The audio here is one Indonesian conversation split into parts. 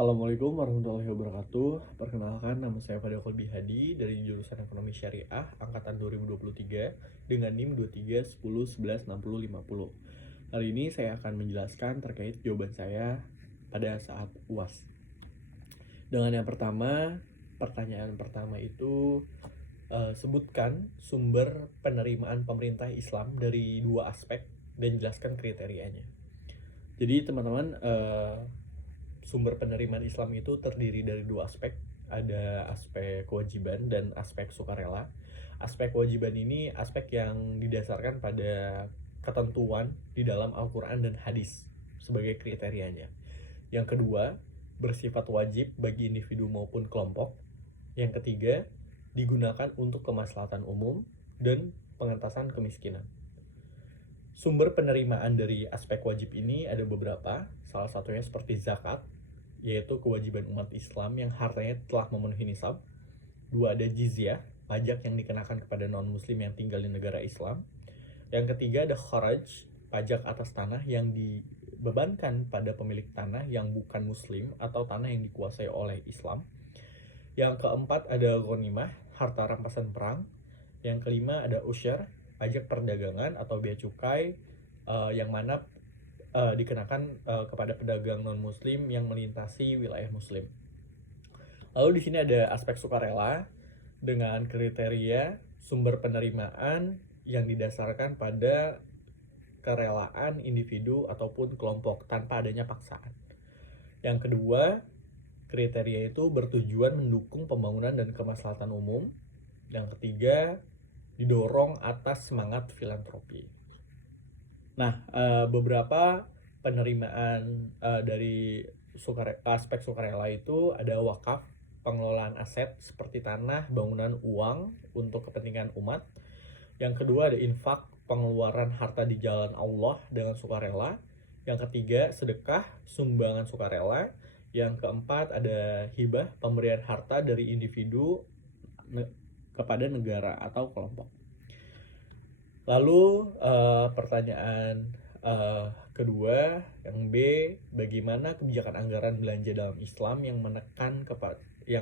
Assalamualaikum warahmatullahi wabarakatuh. Perkenalkan, nama saya Fadil Kolbi Hadi dari jurusan Ekonomi Syariah angkatan 2023 dengan NIM 23 10 11 60 50. Hari ini saya akan menjelaskan terkait jawaban saya pada saat UAS. Dengan yang pertama, pertanyaan pertama itu sebutkan sumber penerimaan pemerintah Islam dari dua aspek dan jelaskan kriterianya. Jadi teman-teman, sumber penerimaan Islam itu terdiri dari dua aspek. Ada aspek kewajiban dan aspek sukarela. Aspek kewajiban ini aspek yang didasarkan pada ketentuan di dalam Al-Quran dan hadis sebagai kriterianya. Yang kedua, bersifat wajib bagi individu maupun kelompok. Yang ketiga, digunakan untuk kemaslahatan umum dan pengentasan kemiskinan. Sumber penerimaan dari aspek wajib ini ada beberapa, salah satunya seperti zakat, yaitu kewajiban umat Islam yang hartanya telah memenuhi nisab. Dua, ada jizyah, pajak yang dikenakan kepada non-muslim yang tinggal di negara Islam. Yang ketiga ada kharaj, pajak atas tanah yang dibebankan pada pemilik tanah yang bukan muslim atau tanah yang dikuasai oleh Islam. Yang keempat ada ghanimah, harta rampasan perang. Yang kelima ada usyar, pajak perdagangan atau bea cukai yang mana dikenakan kepada pedagang non muslim yang melintasi wilayah muslim. Lalu di sini ada aspek sukarela dengan kriteria sumber penerimaan yang didasarkan pada kerelaan individu ataupun kelompok tanpa adanya paksaan. Yang kedua, kriteria itu bertujuan mendukung pembangunan dan kemaslahatan umum. Yang ketiga, didorong atas semangat filantropi. Nah, beberapa penerimaan dari aspek sukarela itu ada wakaf, pengelolaan aset seperti tanah, bangunan, uang untuk kepentingan umat. Yang kedua ada infak, pengeluaran harta di jalan Allah dengan sukarela. Yang ketiga sedekah, sumbangan sukarela. Yang keempat ada hibah, pemberian harta dari individu kepada negara atau kelompok. Lalu pertanyaan kedua, yang B, bagaimana kebijakan anggaran belanja dalam Islam yang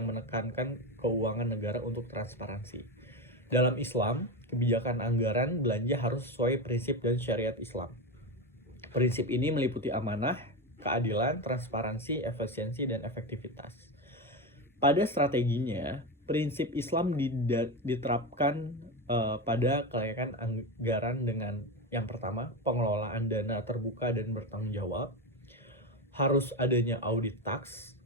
menekankan keuangan negara untuk transparansi. Dalam Islam, kebijakan anggaran belanja harus sesuai prinsip dan syariat Islam. Prinsip ini meliputi amanah, keadilan, transparansi, efisiensi, dan efektivitas. Pada strateginya, prinsip Islam diterapkan pada kelayakan anggaran dengan yang pertama, pengelolaan dana terbuka dan bertanggung jawab, harus adanya audit tax,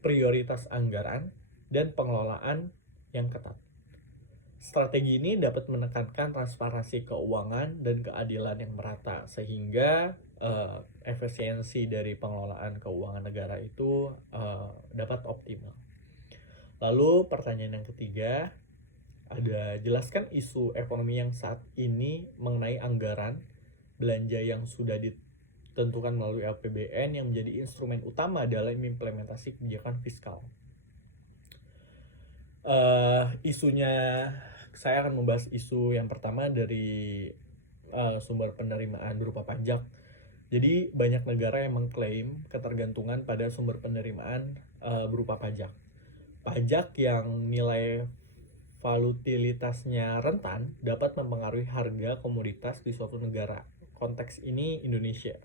prioritas anggaran, dan pengelolaan yang ketat. Strategi ini dapat menekankan transparansi keuangan dan keadilan yang merata sehingga efisiensi dari pengelolaan keuangan negara itu dapat optimal. Lalu pertanyaan yang ketiga, ada jelaskan isu ekonomi yang saat ini mengenai anggaran belanja yang sudah ditentukan melalui APBN yang menjadi instrumen utama dalam implementasi kebijakan fiskal. Isunya, saya akan membahas isu yang pertama dari sumber penerimaan berupa pajak. Jadi banyak negara yang mengklaim ketergantungan pada sumber penerimaan berupa pajak. Pajak yang nilai volatilitasnya rentan dapat mempengaruhi harga komoditas di suatu negara. Konteks ini Indonesia.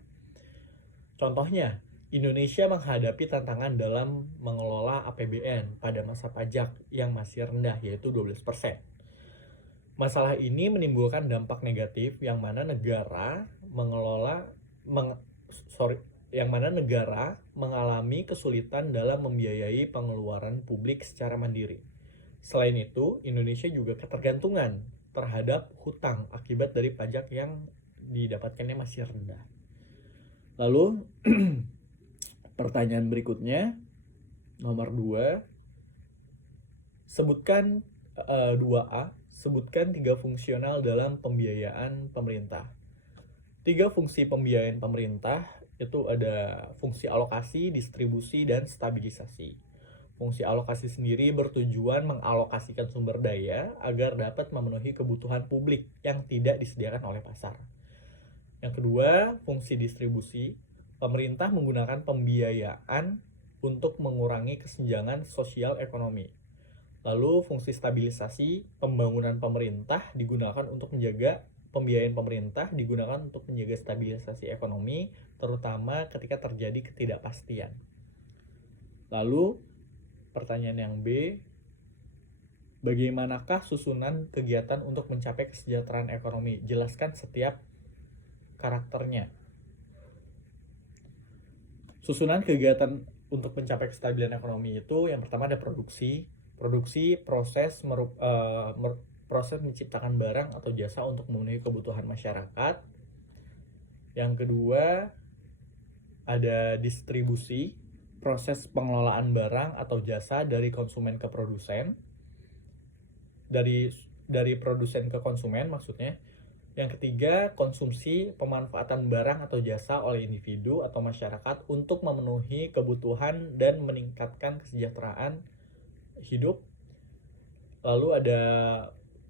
Contohnya, Indonesia menghadapi tantangan dalam mengelola APBN pada masa pajak yang masih rendah, yaitu 12%. Masalah ini menimbulkan dampak negatif yang mana negara mengalami kesulitan dalam membiayai pengeluaran publik secara mandiri. Selain itu, Indonesia juga ketergantungan terhadap hutang akibat dari pajak yang didapatkannya masih rendah. Lalu, pertanyaan berikutnya, nomor 2, sebutkan 2A, sebutkan 3 fungsional dalam pembiayaan pemerintah. 3 fungsi pembiayaan pemerintah itu ada fungsi alokasi, distribusi, dan stabilisasi. Fungsi alokasi sendiri bertujuan mengalokasikan sumber daya agar dapat memenuhi kebutuhan publik yang tidak disediakan oleh pasar. Yang kedua, fungsi distribusi. Pemerintah menggunakan pembiayaan untuk mengurangi kesenjangan sosial ekonomi. Lalu fungsi stabilisasi pembangunan pemerintah digunakan untuk menjaga pembiayaan pemerintah digunakan untuk menjaga stabilisasi ekonomi, terutama ketika terjadi ketidakpastian. Lalu pertanyaan yang B, bagaimanakah susunan kegiatan untuk mencapai kesejahteraan ekonomi? Jelaskan setiap karakternya. Susunan kegiatan untuk mencapai kestabilan ekonomi itu yang pertama ada produksi, proses menciptakan barang atau jasa untuk memenuhi kebutuhan masyarakat. Yang kedua ada distribusi, proses pengelolaan barang atau jasa dari konsumen ke produsen, dari produsen ke konsumen maksudnya. Yang ketiga, konsumsi pemanfaatan barang atau jasa oleh individu atau masyarakat untuk memenuhi kebutuhan dan meningkatkan kesejahteraan hidup. Lalu ada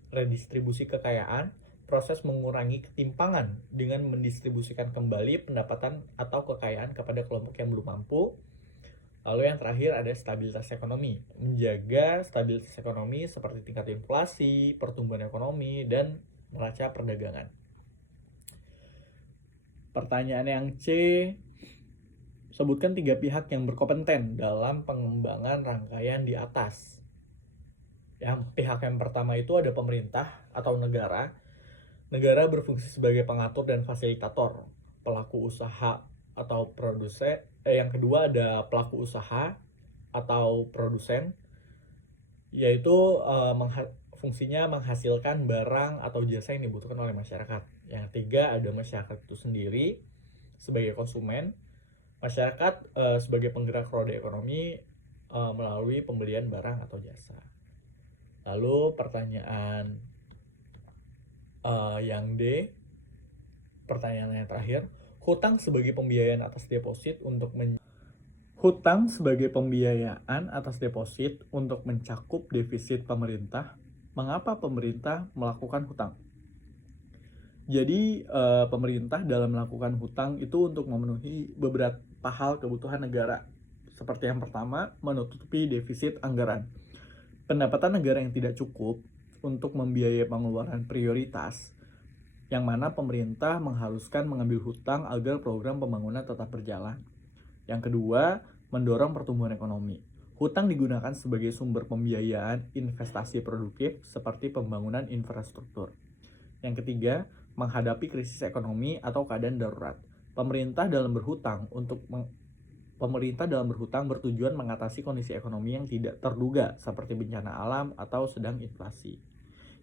redistribusi kekayaan, proses mengurangi ketimpangan dengan mendistribusikan kembali pendapatan atau kekayaan kepada kelompok yang belum mampu. Lalu yang terakhir ada stabilitas ekonomi, menjaga stabilitas ekonomi seperti tingkat inflasi, pertumbuhan ekonomi, dan neraca perdagangan. Pertanyaan yang C, sebutkan 3 pihak yang berkompeten dalam pengembangan rangkaian di atas. Yang pihak yang pertama itu ada pemerintah atau negara. Negara berfungsi sebagai pengatur dan fasilitator pelaku usaha atau produsen. Yang kedua ada pelaku usaha atau produsen, yaitu fungsinya menghasilkan barang atau jasa yang dibutuhkan oleh masyarakat. Yang ketiga ada masyarakat itu sendiri sebagai konsumen, masyarakat sebagai penggerak roda ekonomi melalui pembelian barang atau jasa. Lalu pertanyaan yang D, pertanyaan yang terakhir, hutang sebagai pembiayaan atas deposit untuk mencakup defisit pemerintah. Mengapa pemerintah melakukan hutang? Jadi pemerintah dalam melakukan hutang itu untuk memenuhi beberapa hal kebutuhan negara. Seperti yang pertama, menutupi defisit anggaran. Pendapatan negara yang tidak cukup untuk membiayai pengeluaran prioritas, yang mana pemerintah mengharuskan mengambil hutang agar program pembangunan tetap berjalan. Yang kedua, mendorong pertumbuhan ekonomi. Hutang digunakan sebagai sumber pembiayaan investasi produktif seperti pembangunan infrastruktur. Yang ketiga, menghadapi krisis ekonomi atau keadaan darurat. Pemerintah dalam berhutang bertujuan mengatasi kondisi ekonomi yang tidak terduga seperti bencana alam atau sedang inflasi.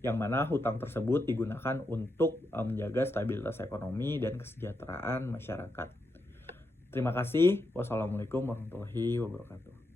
Yang mana hutang tersebut digunakan untuk menjaga stabilitas ekonomi dan kesejahteraan masyarakat. Terima kasih. Wassalamualaikum warahmatullahi wabarakatuh.